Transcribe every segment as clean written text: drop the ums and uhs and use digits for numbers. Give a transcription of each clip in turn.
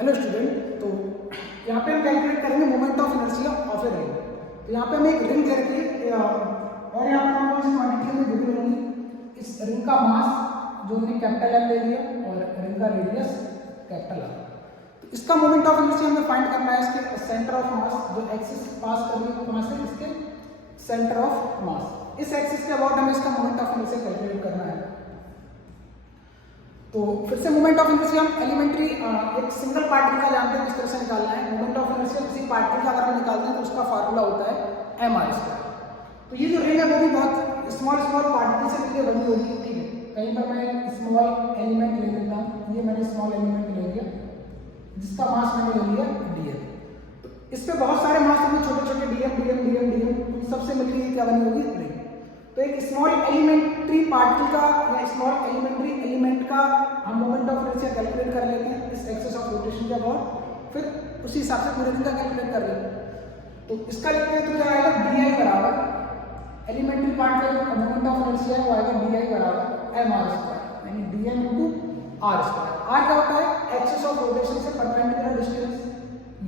Hello student, तो यहाँ पे हम कैलकुलेट करेंगे moment of inertia of a ring. तो यहाँ पे हमें एक रिंग दे रखी है और यहाँ पर कौन सी क्वांटिटी हमें गिवन होंगी। इस रिंग का मास जो हमने कैपिटल एल ले लिया और रिंग का रेडियस कैपिटल आर। तो इसका मोमेंट ऑफ इनर्शिया हमें फाइंड करना है। इसके सेंटर ऑफ मास जो एक्सिस पास कर रही है वहाँ से इसके सेंटर ऑफ मास, इस एक्सिस के अबाउट हमें इसका मोमेंट ऑफ इनर्शिया कैलकुलेट करना है। तो फिर से मोमेंट ऑफ इनर्शिया हम एलिमेंट्री एक सिंगल पार्टिकल का जानते हैं किस तरह से निकालना है। मोमेंट ऑफ इनर्शिया किसी पार्टिकल का अगर हम निकालते हैं तो उसका फार्मूला होता है एम आर स्क्वायर। तो ये जो रिंग है वो भी बहुत स्मॉल पार्टिकल से मिलकर बनी होगी, ठीक है। कहीं पर मैं स्मॉल एलिमेंट ले लेता हूँ, ये मैंने स्मॉल एलिमेंट ले लिया जिसका मास मैंने ले लिया डीएम। तो इस पे बहुत सारे मास होंगे, छोटे छोटे डीएम डीएम डीएम डीएम, सबसे मिलकर क्या बनी होगी रिंग। तो एक स्मॉल एलिमेंट्री पार्टिकल का या स्मॉल एलिमेंट्री एलिमेंट का हम मोमेंट ऑफ इनर्शिया कैलकुलेट कर लेते हैं इस एक्सिस ऑफ रोटेशन के अबाउट, फिर उसी हिसाब से पूरे रिंग का कैलकुलेट कर लेते हैं। तो इसका लिखते हैं तो क्या आएगा, डी आई बराबर एलिमेंट्री पार्टिकल का मोमेंट ऑफ इनर्शिया वो आएगा डी आई बराबर एम आर स्क्वायर, यानी D M into R square. R क्या होता है, एक्सिस ऑफ रोटेशन से परपेंडिकुलर डिस्टेंस।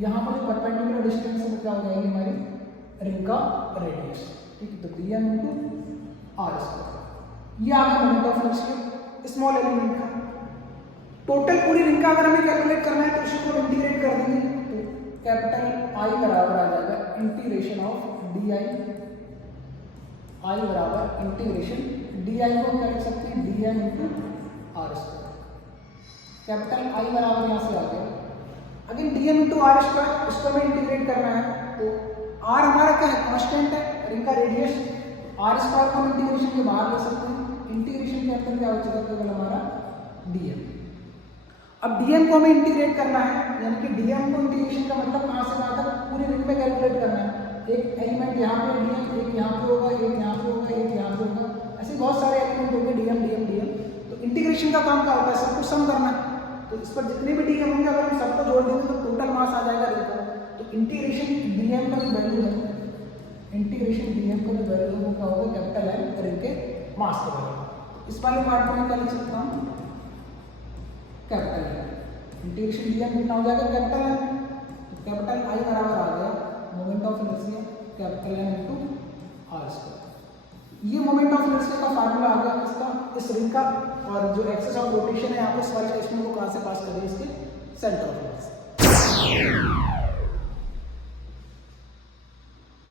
यहाँ पर परपेंडिकुलर डिस्टेंस में क्या हो जाएगी हमारी रिंग का रेडियस, ठीक है। तो D M into R square, ये आ गया moment of inertia small element का। टोटल पूरी रिंग का अगर हमें कैलकुलेट करना है तो इसी को इंटीग्रेट कर देंगे। तो कैपिटल आई बराबर आ जाएगा integration of D I, I बराबर इंटीग्रेशन डी आई को क्या लिख सकते हैं, D M into R square. Capital I बराबर यहाँ से आ गया again D M into R square, इसको हमें इंटीग्रेट करना है। तो आर हमारा क्या है, कॉन्स्टेंट है, रिंग का रेडियस। आर स्क्वायर को हम इंटीग्रेशन के बाहर ले सकते हैं, इंटीग्रेशन के अंदर क्या हो जाएगा केवल हमारा डीएम। अब डीएम को हमें इंटीग्रेट करना है, यानी कि डीएम को इंटीग्रेशन का मतलब कहाँ से कहाँ तक पूरी रिंग में कैलकुलेट करना है। एक एलिमेंट यहाँ पे डीएम, एक यहाँ पे होगा, एक यहाँ पे होगा, एक यहाँ पे होगा, ऐसे बहुत सारे एलिमेंट होंगे डीएम डीएम डीएम। तो इंटीग्रेशन का काम क्या होता है, सबको सम करना है। तो इस पर जितने भी डीएम होंगे अगर हम सबको जोड़ देंगे तो टोटल मास आ जाएगा रिंग का। तो इंटीग्रेशन डीएम का भी वैल्यू है, इंटीग्रेशन डीएम का भी वैल्यू वो क्या होगा, कैपिटल एल रिंग के मास के बराबर। इस वाले पार्ट को मैं क्या लिख सकता हूँ, कैपिटल एल। इंटीग्रेशन डीएम कितना हो जाएगा, कैपिटल एल। तो कैपिटल आई बराबर आ गया moment of inertia capital L into R square. ये मोमेंट ऑफ इनर्शिया का फार्मूला आ गया इसका, इस रिंग का। और जो एक्सिस ऑफ रोटेशन है यहाँ पे इस वाले स्टेशन को कहाँ से पास कर रही है, इसके सेंटर ऑफ मास।